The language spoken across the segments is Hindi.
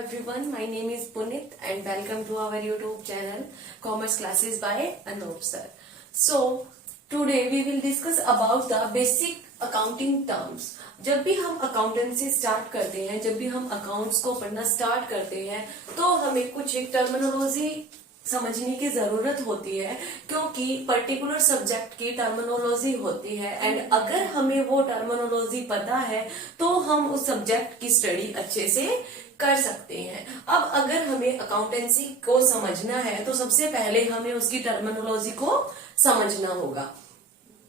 everyone, my name is Punit and welcome to our YouTube channel Commerce Classes by Anup sir. So today we will discuss about the basic accounting terms. जब भी हम अकाउंटेंसी स्टार्ट करते हैं, जब भी हम अकाउंट्स को पढ़ना स्टार्ट करते हैं तो हमें कुछ एक टर्मिनोलॉजी समझने की जरूरत होती है, क्योंकि पर्टिकुलर सब्जेक्ट की टर्मिनोलॉजी होती है एंड अगर हमें वो टर्मिनोलॉजी पता है तो हम उस सब्जेक्ट की स्टडी अच्छे से कर सकते हैं। अब अगर हमें अकाउंटेंसी को समझना है तो सबसे पहले हमें उसकी टर्मिनोलॉजी को समझना होगा।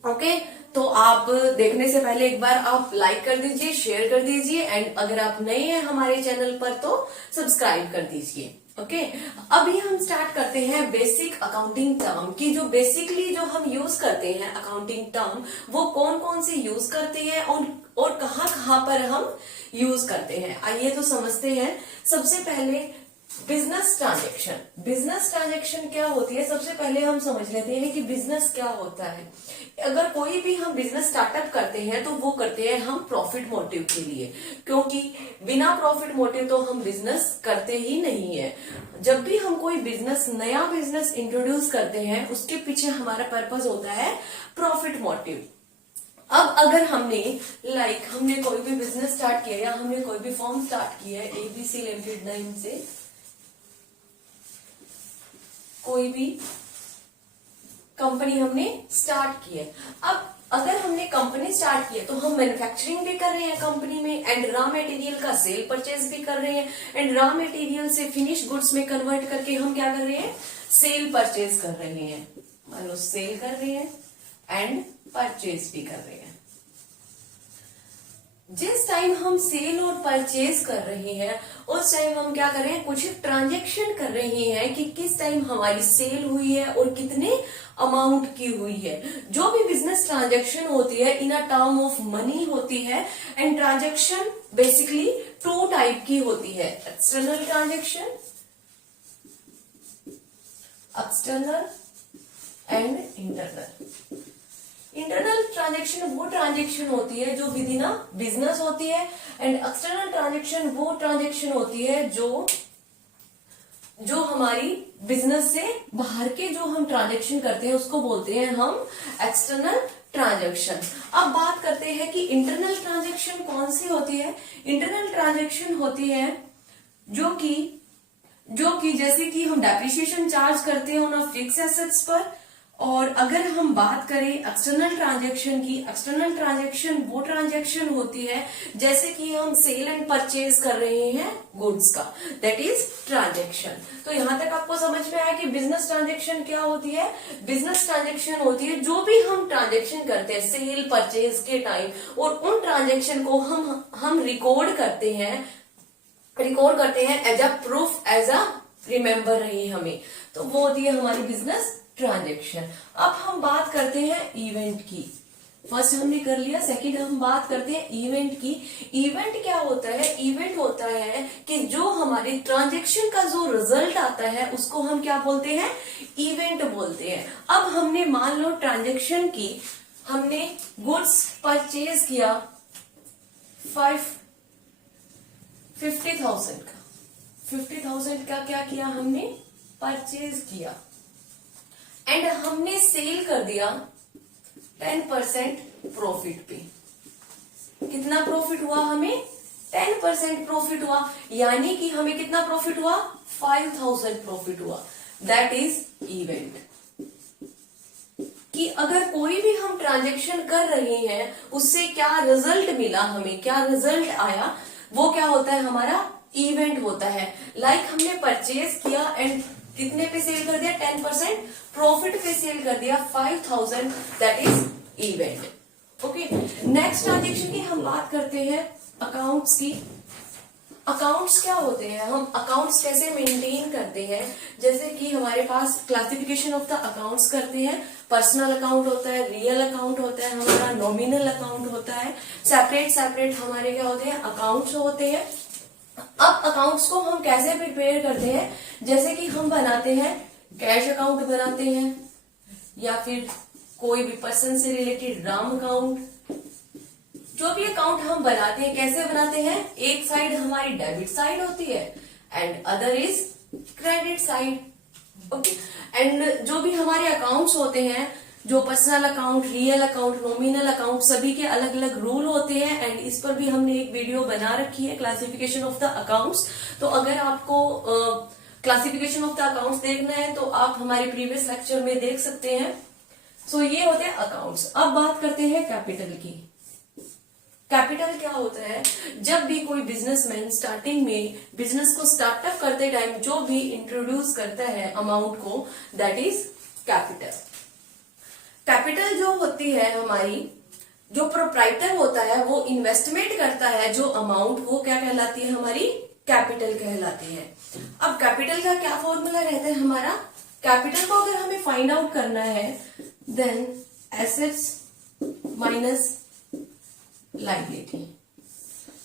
ओके, तो आप देखने से पहले एक बार आप लाइक कर दीजिए, शेयर कर दीजिए एंड अगर आप नए हैं हमारे चैनल पर तो सब्सक्राइब कर दीजिए। ओके, अभी हम स्टार्ट करते हैं बेसिक अकाउंटिंग टर्म की। जो बेसिकली जो हम यूज करते हैं अकाउंटिंग टर्म, वो कौन कौन से यूज करते हैं और कहाँ कहाँ पर हम यूज करते हैं, आइए तो समझते हैं। सबसे पहले बिजनेस ट्रांजेक्शन। बिजनेस ट्रांजेक्शन क्या होती है, सबसे पहले हम समझ लेते हैं कि बिजनेस क्या होता है। अगर कोई भी हम बिजनेस स्टार्टअप करते हैं तो वो करते हैं हम प्रॉफिट मोटिव के लिए, क्योंकि बिना प्रॉफिट मोटिव तो हम बिजनेस करते ही नहीं है। जब भी हम कोई बिजनेस, नया बिजनेस इंट्रोड्यूस करते हैं, उसके पीछे हमारा पर्पज होता है प्रॉफिट मोटिव। अब अगर हमने कोई भी बिजनेस स्टार्ट किया या हमने कोई भी फॉर्म स्टार्ट किया है, एबीसी लिमिटेड नाम से कोई भी कंपनी हमने स्टार्ट की है। अब अगर हमने कंपनी स्टार्ट की है तो हम मैन्युफैक्चरिंग भी कर रहे हैं कंपनी में एंड रॉ मटेरियल का सेल परचेज भी कर रहे हैं एंड रॉ मटेरियल से फिनिश गुड्स में कन्वर्ट करके हम क्या कर रहे हैं, सेल परचेज कर रहे हैं। मान लो सेल कर रहे हैं एंड परचेज भी कर रहे हैं। जिस टाइम हम सेल और परचेज कर रहे हैं उस टाइम हम क्या कर रहे हैं, कुछ ट्रांजैक्शन कर रहे हैं कि किस टाइम हमारी सेल हुई है और कितने अमाउंट की हुई है। जो भी बिजनेस ट्रांजैक्शन होती है in a term of money होती है and transaction basically two type की होती है, external transaction, external and internal. Internal transaction वो ट्रांजैक्शन होती है जो विद इन अ बिजनेस होती है एंड एक्सटर्नल ट्रांजैक्शन वो ट्रांजैक्शन होती है जो हमारी बिजनेस से बाहर के जो हम ट्रांजैक्शन करते हैं उसको बोलते हैं हम एक्सटर्नल ट्रांजैक्शन। अब बात करते हैं कि इंटरनल ट्रांजैक्शन कौन सी होती है। इंटरनल ट्रांजैक्शन होती है जो कि जैसे कि हम डेप्रिसिएशन चार्ज करते हैं ऑन फिक्स एसेट्स पर। और अगर हम बात करें एक्सटर्नल ट्रांजैक्शन की, एक्सटर्नल ट्रांजैक्शन वो ट्रांजैक्शन होती है जैसे कि हम सेल एंड परचेज कर रहे हैं गुड्स का, दैट इज ट्रांजैक्शन। तो यहां तक आपको समझ में आया कि बिजनेस ट्रांजैक्शन क्या होती है। बिजनेस ट्रांजैक्शन होती है जो भी हम ट्रांजैक्शन करते हैं सेल परचेज के टाइम और उन ट्रांजैक्शन को हम रिकॉर्ड करते हैं as a proof, as a remember रही हमें, तो वो होती है हमारी बिजनेस ट्रांजैक्शन। अब हम बात करते हैं इवेंट की। फर्स्ट हमने कर लिया, सेकंड हम बात करते हैं इवेंट की। इवेंट क्या होता है, इवेंट होता है कि जो हमारी ट्रांजैक्शन का जो रिजल्ट आता है उसको हम क्या बोलते हैं, इवेंट बोलते हैं। अब हमने मान लो ट्रांजैक्शन की, हमने गुड्स परचेज किया 50,000 का क्या किया हमने, परचेज किया एंड हमने सेल कर दिया 10% प्रॉफिट पे। कितना प्रॉफिट हुआ हमें, 10% प्रॉफिट हुआ, यानी कि हमें कितना प्रॉफिट हुआ, 5,000 प्रॉफिट हुआ। That is event. कि अगर कोई भी हम ट्रांजैक्शन कर रहे हैं उससे क्या रिजल्ट मिला, हमें क्या रिजल्ट आया, वो क्या होता है, हमारा इवेंट होता है। लाइक हमने परचेज किया एंड कितने पे सेल कर दिया, 10% प्रॉफिट पे सेल कर दिया 5,000, that is event. Okay, next transaction की हम बात करते हैं अकाउंट्स की। अकाउंट्स क्या होते हैं, हम अकाउंट्स कैसे मेंटेन करते हैं। जैसे कि हमारे पास क्लासिफिकेशन ऑफ द अकाउंट्स करते हैं, पर्सनल अकाउंट होता है, रियल अकाउंट होता है, हमारा नॉमिनल अकाउंट होता है, सेपरेट हमारे क्या होते हैं, अकाउंट्स होते हैं। अब अकाउंट्स को हम कैसे प्रिपेयर करते हैं, जैसे कि हम बनाते हैं कैश अकाउंट बनाते हैं या फिर कोई भी पर्सन से रिलेटेड राम अकाउंट। जो भी अकाउंट हम बनाते हैं कैसे बनाते हैं, एक साइड हमारी डेबिट साइड होती है and other is credit side. Okay, and जो भी हमारे अकाउंट्स होते हैं, जो personal account, real account, nominal account, सभी के अलग अलग रूल होते हैं एंड इस पर भी हमने एक वीडियो बना रखी है, क्लासिफिकेशन ऑफ द अकाउंट्स। तो अगर आपको क्लासिफिकेशन ऑफ द अकाउंट्स देखना है तो आप हमारे प्रीवियस लेक्चर में देख सकते हैं। सो ये होते हैं अकाउंट्स। अब बात करते हैं कैपिटल की। कैपिटल क्या होता है? जब भी कोई बिजनेसमैन स्टार्टिंग में बिजनेस को स्टार्टअप करते टाइम जो भी इंट्रोड्यूस करता है अमाउंट को, दैट इज कैपिटल। कैपिटल जो होती है हमारी, जो प्रोप्राइटर होता है वो इन्वेस्टमेंट करता है जो अमाउंट, वो क्या कहलाती है? हमारी कैपिटल कहलाती है। अब कैपिटल का क्या फॉर्मूला रहता है हमारा? कैपिटल को अगर हमें फाइंड आउट करना है, देन एसेट्स माइनस लायबिलिटी।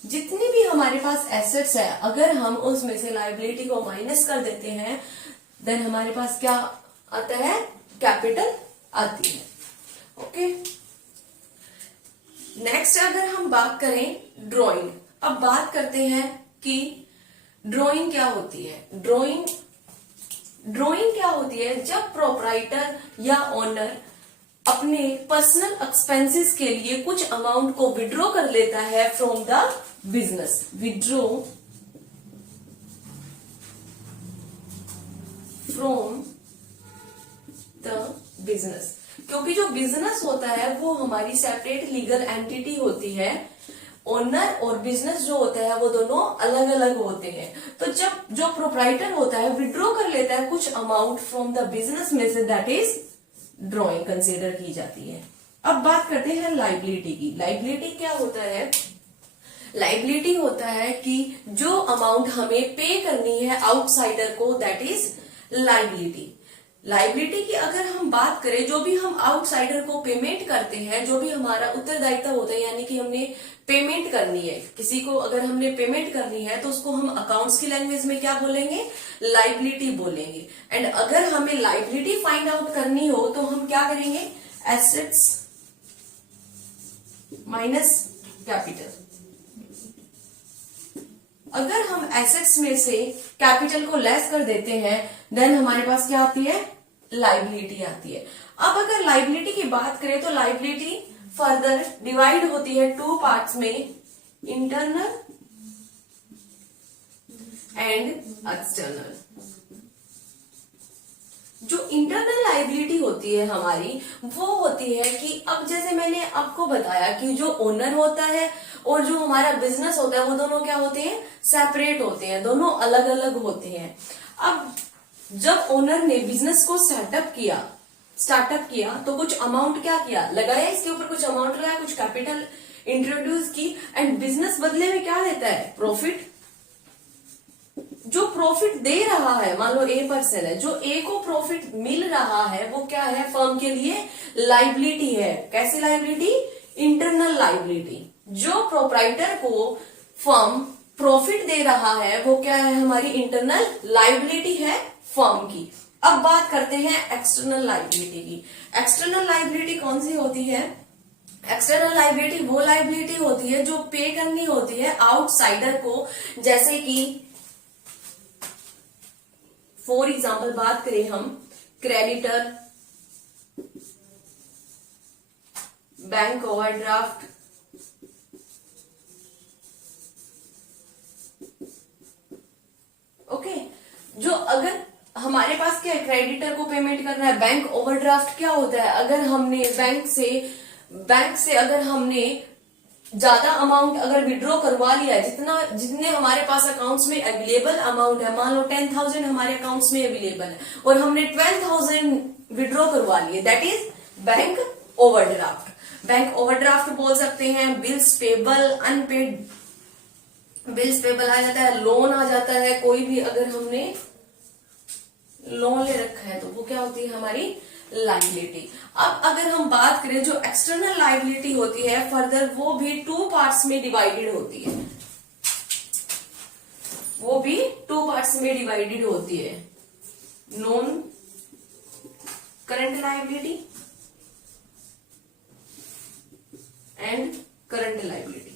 जितनी भी हमारे पास एसेट्स है, अगर हम उसमें से लायबिलिटी को माइनस कर देते हैं, देन हमारे पास क्या आता है? कैपिटल आती है। ओके, नेक्स्ट अगर हम बात करें ड्राइंग। अब बात करते हैं कि ड्राइंग क्या होती है। ड्राइंग क्या होती है? जब प्रोप्राइटर या ओनर अपने पर्सनल एक्सपेंसेस के लिए कुछ अमाउंट को विड्रॉ कर लेता है from the business. Withdraw from the business, क्योंकि जो बिजनेस होता है वो हमारी सेपरेट लीगल एंटिटी होती है। ओनर और बिजनेस जो होता है वो दोनों अलग अलग होते हैं। तो जब जो प्रोप्राइटर होता है विड्रॉ कर लेता है कुछ अमाउंट फ्रॉम द बिजनेस में से, दैट इज ड्रॉइंग कंसीडर की जाती है। अब बात करते हैं लायबिलिटी की। लायबिलिटी क्या होता है? लायबिलिटी होता है कि जो अमाउंट हमें पे करनी है आउटसाइडर को, दैट इज लायबिलिटी। लायबिलिटी की अगर हम बात करें, जो भी हम आउटसाइडर को पेमेंट करते हैं, जो भी हमारा उत्तरदायित्व होता है, यानी कि हमने पेमेंट करनी है किसी को, अगर हमने पेमेंट करनी है तो उसको हम अकाउंट्स की लैंग्वेज में क्या बोलेंगे? लायबिलिटी बोलेंगे। एंड अगर हमें लायबिलिटी फाइंड आउट करनी हो तो हम क्या करेंगे? Assets minus capital. अगर हम एसेट्स में से कैपिटल को लेस कर देते हैं, देन हमारे पास क्या आती है? लायबिलिटी आती है। अब अगर लायबिलिटी की बात करें तो लायबिलिटी फर्दर डिवाइड होती है टू पार्ट्स में, इंटरनल एंड एक्सटर्नल। जो इंटरनल लायबिलिटी होती है हमारी, वो होती है कि अब जैसे मैंने आपको बताया कि जो ओनर होता है और जो हमारा बिजनेस होता है वो दोनों क्या होते हैं? सेपरेट होते हैं, दोनों अलग अलग होते हैं। अब जब ओनर ने बिजनेस को स्टार्टअप किया तो कुछ अमाउंट क्या किया? लगाया, इसके ऊपर कुछ अमाउंट लगाया, कुछ कैपिटल इंट्रोड्यूस की, एंड बिजनेस बदले में क्या देता है? प्रॉफिट। जो प्रॉफिट दे रहा है, मान लो A% है, जो A को प्रॉफिट मिल रहा है वो क्या है? फर्म के लिए लायबिलिटी है। कैसी लायबिलिटी? Internal liability. जो प्रोप्राइटर को फर्म प्रॉफिट दे रहा है वो क्या है? हमारी इंटरनल लायबिलिटी है फर्म की। अब बात करते हैं एक्सटर्नल लायबिलिटी की। एक्सटर्नल लायबिलिटी कौन सी होती है? एक्सटर्नल लायबिलिटी वो लायबिलिटी होती है जो पे करनी होती है आउटसाइडर को। जैसे कि फॉर एग्जाम्पल बात करें हम, क्रेडिटर, बैंक ओवरड्राफ्ट, ओके। जो अगर हमारे पास क्या है? क्रेडिटर को पेमेंट करना है। बैंक ओवरड्राफ्ट क्या होता है? अगर हमने बैंक से अगर हमने ज्यादा अमाउंट अगर विड्रॉ करवा लिया, जितने हमारे पास अकाउंट्स में अवेलेबल अमाउंट है, मान लो 10,000 हमारे अकाउंट्स में अवेलेबल है और हमने 12,000 विड्रॉ करवा लिए, that is bank overdraft. Bank overdraft बोल सकते हैं। Bills payable, unpaid bills payable आ जाता है, लोन आ जाता है। कोई भी अगर हमने लोन ले रखा है तो वो क्या होती है? हमारी लायबिलिटी। अब अगर हम बात करें जो एक्सटर्नल लायबिलिटी होती है फर्दर, वो भी टू पार्ट्स में डिवाइडेड होती है। वो भी टू पार्ट्स में डिवाइडेड होती है। Non current liability and current liability.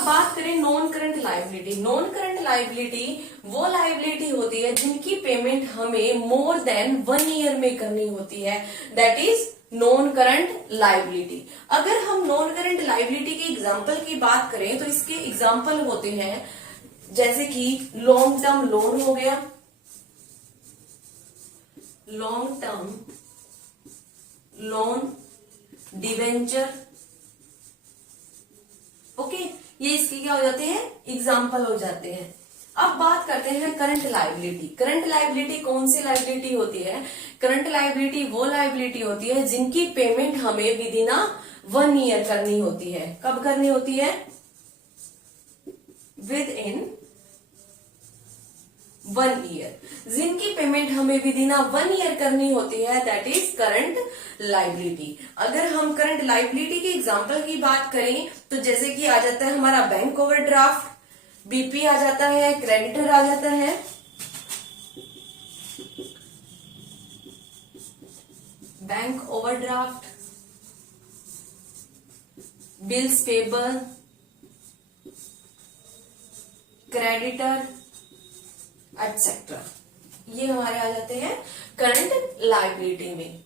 अब बात करें non current liability. Non current liability वो लायबिलिटी होती है जिनकी पेमेंट हमें मोर देन 1 ईयर में करनी होती है, that is non current liability. अगर हम नॉन करंट लायबिलिटी के एग्जाम्पल की बात करें तो इसके एग्जाम्पल होते हैं जैसे कि लॉन्ग टर्म लोन हो गया, long term loan, debenture, okay, ये इसके क्या हो जाते हैं, एग्जाम्पल हो जाते हैं। अब बात करते हैं करंट लायबिलिटी। करंट लायबिलिटी कौन सी लायबिलिटी होती है? करंट लायबिलिटी वो लायबिलिटी होती है जिनकी पेमेंट हमें विद इन 1 ईयर करनी होती है। कब करनी होती है? With in 1 year. जिनकी पेमेंट हमें विद इन 1 ईयर करनी होती है, दैट इज करंट लायबिलिटी। अगर हम करंट लायबिलिटी के एग्जांपल की बात करें तो जैसे कि आ जाता है हमारा बैंक ओवरड्राफ्ट, बीपी आ जाता है, क्रेडिटर आ जाता है, bank overdraft, bills payable, creditor etcetera, ये हमारे आ जाते हैं करंट लायबिलिटी में।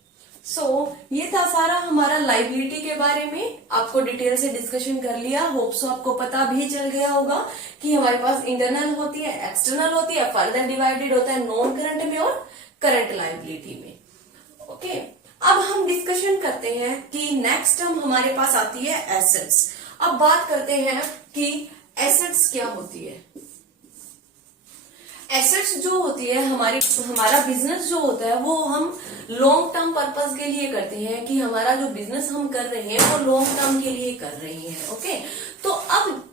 ये था सारा हमारा लायबिलिटी के बारे में। आपको डिटेल से डिस्कशन कर लिया, होप सो आपको पता भी चल गया होगा कि हमारे पास इंटरनल होती है, एक्सटर्नल होती है, फर्दर डिवाइडेड होता है नॉन करंट में और करंट लायबिलिटी में। ओके, अब हम डिस्कशन करते हैं कि नेक्स्ट टर्म हमारे पास आती है एसेट्स। अब बात करते हैं कि एसेट्स क्या होती है। एसेट्स जो होती है हमारा बिजनेस जो होता है वो हम लॉन्ग टर्म पर्पस के लिए करते हैं, कि हमारा जो बिजनेस हम कर रहे हैं वो लॉन्ग टर्म के लिए कर रहे हैं। ओके, तो अब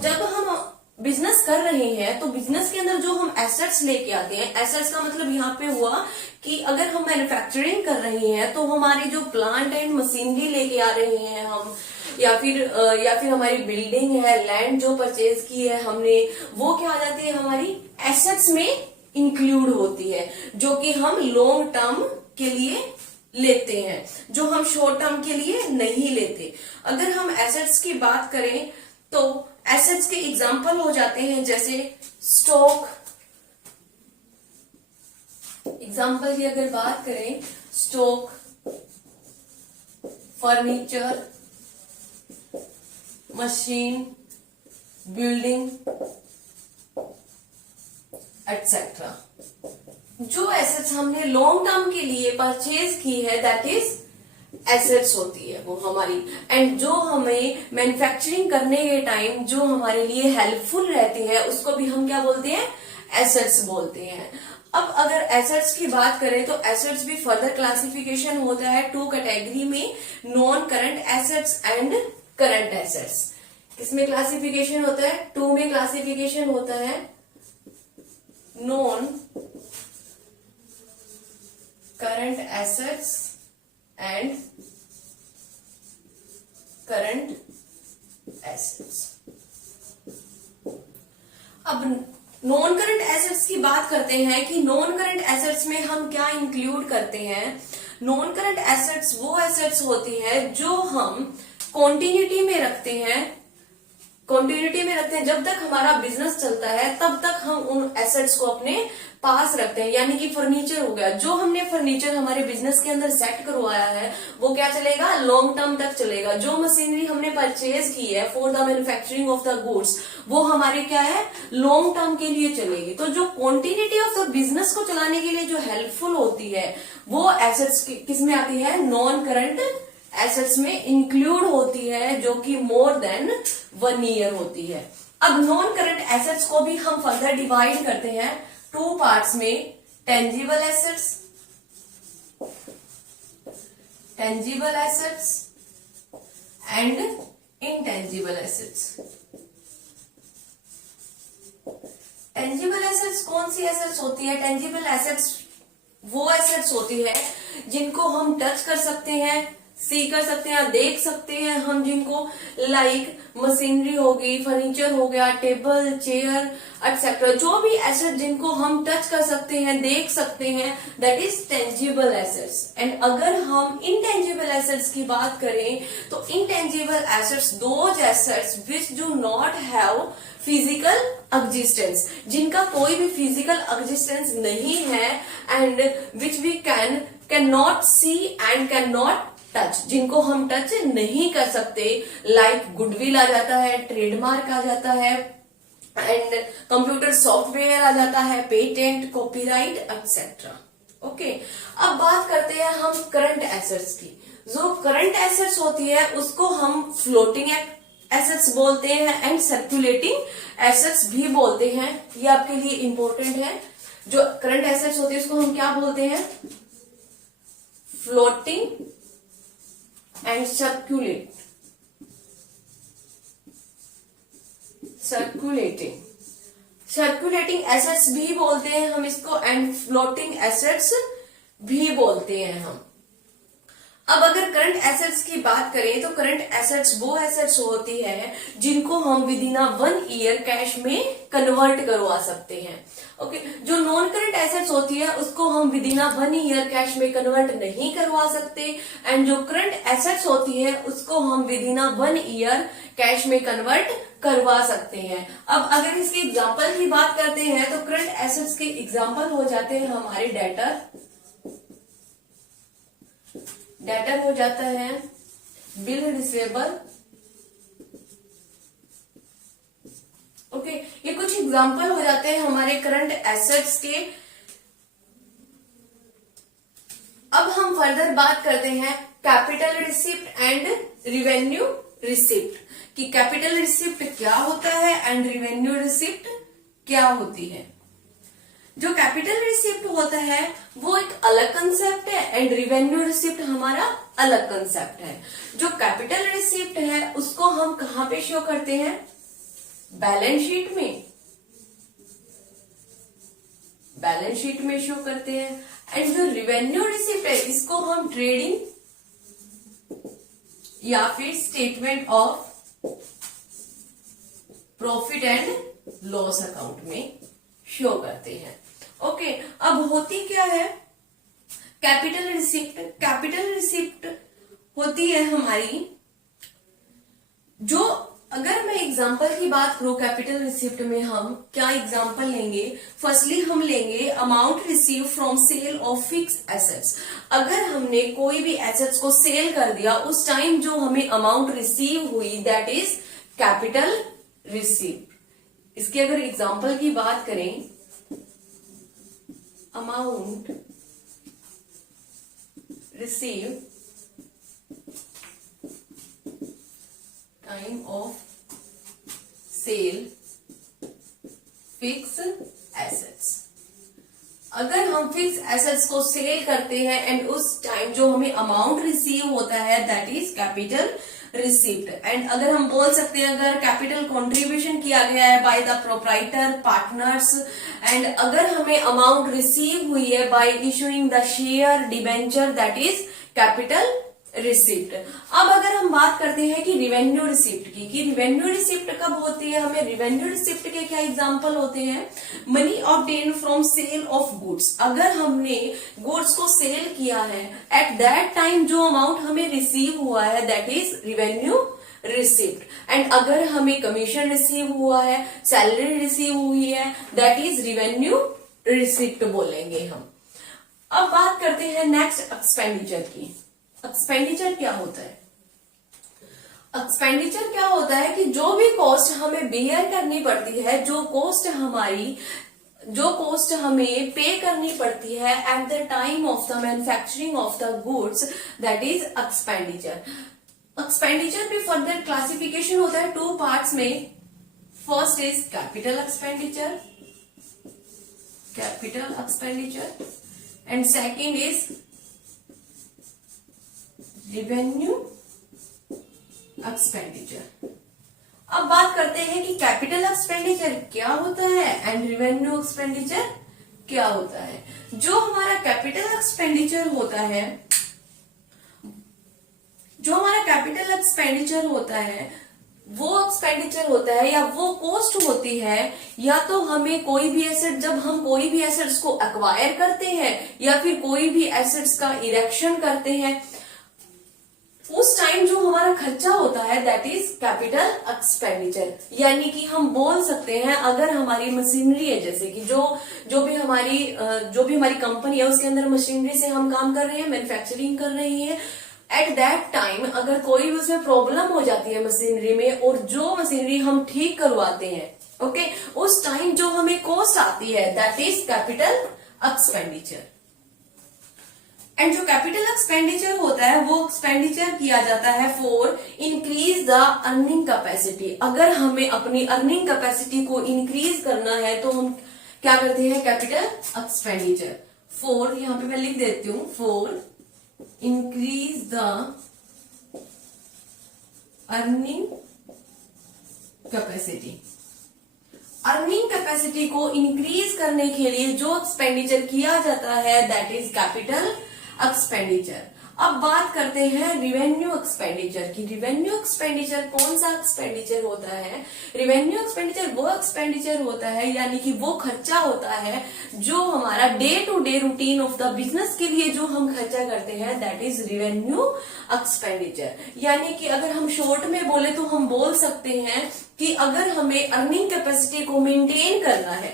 जब हम बिजनेस कर रहे हैं तो बिजनेस के अंदर जो हम एसेट्स लेके आते हैं, एसेट्स का मतलब यहाँ पे हुआ कि अगर हम मैन्युफैक्चरिंग कर रहे हैं तो हमारी जो प्लांट एंड मशीनरी लेके आ रहे हैं हम, या फिर हमारी बिल्डिंग है, लैंड जो परचेज की है हमने, वो क्या आ जाती है हमारी एसेट्स में इंक्लूड होती है, जो कि हम लॉन्ग टर्म के लिए लेते हैं, जो हम शॉर्ट टर्म के लिए नहीं लेते। अगर हम एसेट्स की बात करें तो एसेट्स के एग्जाम्पल हो जाते हैं जैसे स्टॉक। एग्जाम्पल की अगर बात करें, stock, furniture, machine, building etcetera. जो एसेट्स हमने लॉन्ग टर्म के लिए परचेज की है दैट इज एसेट्स होती है वो हमारी, एंड जो हमें मैन्युफैक्चरिंग करने के टाइम जो हमारे लिए हेल्पफुल रहती है उसको भी हम क्या बोलते हैं, एसेट्स बोलते हैं। अब अगर एसेट्स की बात करें तो एसेट्स भी फर्दर क्लासिफिकेशन होता है 2 कैटेगरी में, non current assets and current assets. किसमें क्लासिफिकेशन होता है? 2 में क्लासिफिकेशन होता है, non current assets and current assets. अब नॉन करंट एसेट्स की बात करते हैं कि नॉन करंट एसेट्स में हम क्या इंक्लूड करते हैं। नॉन करंट एसेट्स वो एसेट्स होती है जो हम कॉन्टिन्यूटी में रखते हैं, जब तक हमारा बिजनेस चलता है तब तक हम उन एसेट्स को अपने पास रखते हैं। यानी कि फर्नीचर हो गया, जो हमने फर्नीचर हमारे बिजनेस के अंदर सेट करवाया है वो क्या चलेगा, लॉन्ग टर्म तक चलेगा। जो मशीनरी हमने परचेज की है for the manufacturing of the goods वो हमारे क्या है, लॉन्ग टर्म के लिए चलेगी। तो जो क्वांटिटी ऑफ द बिजनेस को चलाने के लिए जो हेल्पफुल होती है वो एसेट्स किसमें आती है, नॉन करंट एसेट्स में इंक्लूड होती है, जो कि मोर देन 1 ईयर होती है। अब नॉन करंट एसेट्स को भी हम फर्दर डिवाइड करते हैं 2 पार्ट्स में, tangible assets and intangible assets. Tangible assets कौन सी एसेट्स होती है? टेंजिबल एसेट्स वो एसेट्स होती है जिनको हम टच कर सकते हैं, सी कर सकते हैं, देख सकते हैं हम, जिनको लाइक मशीनरी होगी, फर्नीचर हो गया, टेबल, चेयर एक्सेट्रा, जो भी एसेट जिनको हम टच कर सकते हैं, देख सकते हैं, that is tangible assets. And अगर हम इनटेंजिबल एसेट्स की बात करें तो intangible assets those assets which do not have physical existence, जिनका कोई भी फिजिकल एग्जिस्टेंस नहीं है, and which we can not see and can not touch, जिनको हम टच नहीं कर सकते, लाइक गुडविल आ जाता है, ट्रेडमार्क आ जाता है, एंड कंप्यूटर सॉफ्टवेयर आ जाता है, पेटेंट, कॉपीराइट एक्सेट्रा। ओके, अब बात करते हैं हम करंट एसेट्स की। जो करंट एसेट्स होती है उसको हम फ्लोटिंग एसेट्स बोलते हैं एंड सर्कुलेटिंग एसेट्स भी बोलते हैं। ये आपके लिए इंपॉर्टेंट है। जो करंट एसेट्स होती है उसको हम क्या बोलते हैं? फ्लोटिंग एंड सर्कुलेटिंग एसेट्स भी बोलते हैं हम इसको, एंड फ्लोटिंग एसेट्स भी बोलते हैं हम। अब अगर करंट एसेट्स की बात करें तो करंट एसेट्स वो एसेट्स होती है जिनको हम विद इन 1 ईयर कैश में कन्वर्ट करवा सकते हैं। ओके, जो नॉन करंट एसेट्स होती है उसको हम विद इन 1 ईयर कैश में कन्वर्ट नहीं करवा सकते, एंड जो करंट एसेट्स होती है उसको हम विद इन 1 ईयर कैश में कन्वर्ट करवा सकते हैं। अब अगर इसके एग्जाम्पल की बात करते हैं तो करंट एसेट्स के एग्जाम्पल हो जाते हैं हमारे डेटर हो जाता है, बिल रिसीवेबल। ओके, ये कुछ एग्जाम्पल हो जाते हैं हमारे करंट एसेट्स के। अब हम फर्दर बात करते हैं capital receipt and revenue receipt, कि कैपिटल रिसिप्ट क्या होता है एंड रिवेन्यू रिसिप्ट क्या होती है। जो कैपिटल रिसिप्ट होता है वो एक अलग कंसेप्ट है, एंड रिवेन्यू रिसिप्ट हमारा अलग कंसेप्ट है। जो कैपिटल रिसिप्ट है उसको हम कहां पे शो करते हैं? बैलेंस शीट में शो करते हैं। एंड जो रिवेन्यू रिसिप्ट है इसको हम ट्रेडिंग या फिर statement of profit and loss account में शो करते हैं। ओके, अब होती क्या है कैपिटल रिसिप्ट? कैपिटल रिसिप्ट होती है हमारी, जो अगर मैं एग्जांपल की बात करूं कैपिटल रिसिप्ट में हम क्या एग्जांपल लेंगे? फर्स्टली हम लेंगे amount receive from sale of fix assets. अगर हमने कोई भी एसेट्स को सेल कर दिया उस टाइम जो हमें अमाउंट रिसीव हुई दैट इज कैपिटल रिसिप्ट। इसके अगर एग्जांपल की बात करें, amount receive time of sale fix assets. अगर हम फिक्स एसेट्स को सेल करते हैं एंड उस टाइम जो हमें अमाउंट रिसीव होता है that is capital receipt. And अगर हम बोल सकते हैं अगर कैपिटल कंट्रीब्यूशन किया गया है by the proprietor partners, and अगर हमें अमाउंट रिसीव हुई है bye issuing the share debenture that is capital receipt. अब अगर हम बात करते हैं कि रिवेन्यू रिसिप्ट की, कि रिवेन्यू रिसिप्ट कब होती है? हमें रिवेन्यू रिसिप्ट के क्या एग्जांपल होते हैं? Money obtain from sale of goods. अगर हमने गुड्स को सेल किया है एट दैट टाइम जो अमाउंट हमें रिसीव हुआ है that is revenue receipt. And अगर हमें कमीशन रिसीव हुआ है, सैलरी रिसीव हुई है दैट इज रिवेन्यू रिसिप्ट बोलेंगे हम। अब बात करते हैं नेक्स्ट एक्सपेंडिचर की। एक्सपेंडिचर क्या होता है? एक्सपेंडिचर क्या होता है कि जो भी कॉस्ट हमें बियर करनी पड़ती है, जो कॉस्ट हमें पे करनी पड़ती है at the time of the manufacturing of the goods that is expenditure. Expenditure में फर्दर क्लासिफिकेशन होता है 2 पार्ट्स में। First is capital expenditure and second is revenue expenditure. अब बात करते हैं कि कैपिटल एक्सपेंडिचर क्या होता है एंड रिवेन्यू एक्सपेंडिचर क्या होता है। जो हमारा कैपिटल एक्सपेंडिचर होता है जो हमारा कैपिटल एक्सपेंडिचर होता है वो एक्सपेंडिचर होता है या वो कॉस्ट होती है, या तो हमें कोई भी एसेट, जब हम कोई भी एसेट्स को एक्वायर करते हैं या फिर कोई भी एसेट्स का इरेक्शन करते हैं, उस टाइम जो हमारा खर्चा होता है दैट इज कैपिटल एक्सपेंडिचर। यानी कि हम बोल सकते हैं अगर हमारी मशीनरी है, जैसे कि जो भी हमारी कंपनी है उसके अंदर मशीनरी से हम काम कर रहे हैं, मैन्युफैक्चरिंग कर रहे हैं, एट दैट टाइम अगर कोई भी उसमें प्रॉब्लम हो जाती है मशीनरी में और जो मशीनरी हम ठीक करवाते हैं, ओके, उस टाइम जो हमें कॉस्ट आती है that is capital expenditure. And जो कैपिटल एक्सपेंडिचर होता है वो एक्सपेंडिचर किया जाता है for increase the earning capacity. अगर हमें अपनी अर्निंग कैपेसिटी को इंक्रीज करना है तो हम क्या करते हैं, कैपिटल एक्सपेंडिचर फॉर, यहां पे मैं लिख देती हूं, for increase the earning capacity. Earning capacity को इंक्रीज करने के लिए जो एक्सपेंडिचर किया जाता है दैट इज कैपिटल एक्सपेंडिचर। अब बात करते हैं रिवेन्यू एक्सपेंडिचर की। रिवेन्यू एक्सपेंडिचर कौन सा एक्सपेंडिचर होता है? रिवेन्यू एक्सपेंडिचर वो एक्सपेंडिचर होता है, यानी कि वो खर्चा होता है जो हमारा day to day routine of the business के लिए जो हम खर्चा करते हैं दैट इज रिवेन्यू एक्सपेंडिचर। यानी कि अगर हम शॉर्ट में बोले तो हम बोल सकते हैं कि अगर हमें अर्निंग कैपेसिटी को मेंटेन करना है,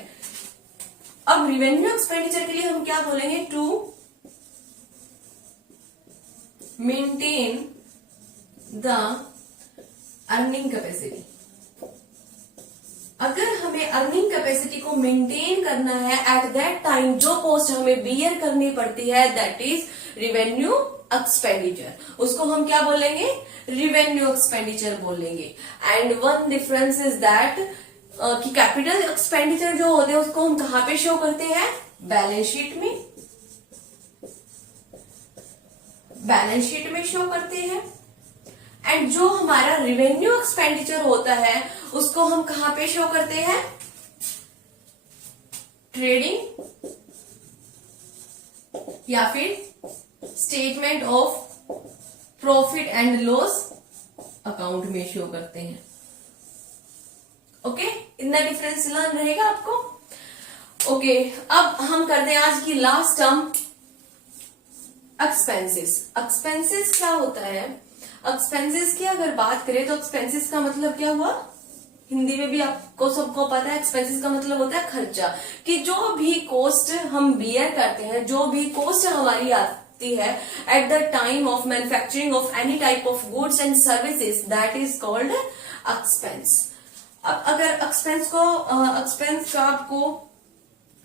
अब रिवेन्यू एक्सपेंडिचर के लिए हम क्या बोलेंगे, to maintain the earning capacity. अगर हमें अर्निंग कैपेसिटी को मेंटेन करना है एट दैट टाइम जो कॉस्ट हमें बियर करनी पड़ती है दैट इज रिवेन्यू एक्सपेंडिचर, उसको हम क्या बोलेंगे, रिवेन्यू एक्सपेंडिचर बोलेंगे। And one difference is that कि कैपिटल एक्सपेंडिचर जो होते हैं उसको हम कहां पे शो करते हैं, बैलेंस शीट में, बैलेंस शीट में शो करते हैं। एंड जो हमारा रिवेन्यू एक्सपेंडिचर होता है उसको हम कहां पे शो करते हैं, ट्रेडिंग या फिर statement of profit and loss account में शो करते हैं। ओके, इतना डिफरेंस लर्न रहेगा आपको। ओके, अब हम करते हैं आज की लास्ट टर्म, एक्सपेंसेस। एक्सपेंसेस क्या होता है? एक्सपेंसेस की अगर बात करें तो एक्सपेंसेस का मतलब क्या हुआ, हिंदी में भी आपको सबको पता है, एक्सपेंसेस का मतलब होता है खर्चा। कि जो भी कॉस्ट हम बियर करते हैं, जो भी कॉस्ट हमारी आती है at the time of manufacturing of any type of goods and services that is called expense. अब अगर एक्सपेंस का आपको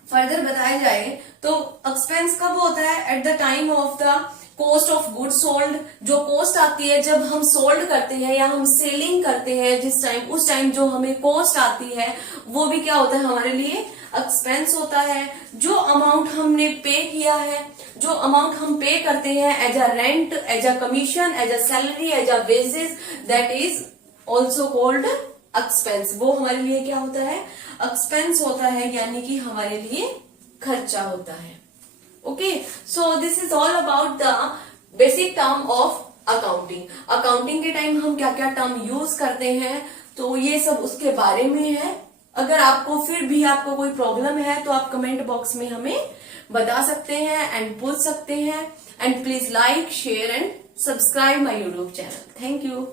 फर्दर बताया जाए तो एक्सपेंस कब होता है, at the time of the cost of good sold. जो कॉस्ट आती है जब हम सोल्ड करते हैं या हम सेलिंग करते हैं, जिस टाइम उस टाइम जो हमें कॉस्ट आती है वो भी क्या होता है, हमारे लिए एक्सपेंस होता है। जो अमाउंट हमने पे किया है, जो अमाउंट हम पे करते हैं as a rent, as a commission, as a salary, as a wages, that is also called expense. वो हमारे लिए क्या होता है, एक्सपेंस होता है, यानी कि हमारे लिए खर्चा होता है। Okay, so this is all about the basic term of accounting. Accounting के टाइम हम क्या क्या टर्म यूज करते हैं तो ये सब उसके बारे में है। अगर आपको फिर भी आपको कोई प्रॉब्लम है तो आप कमेंट बॉक्स में हमें बता सकते हैं एंड पूछ सकते हैं। And please like, share and subscribe my YouTube channel. Thank you.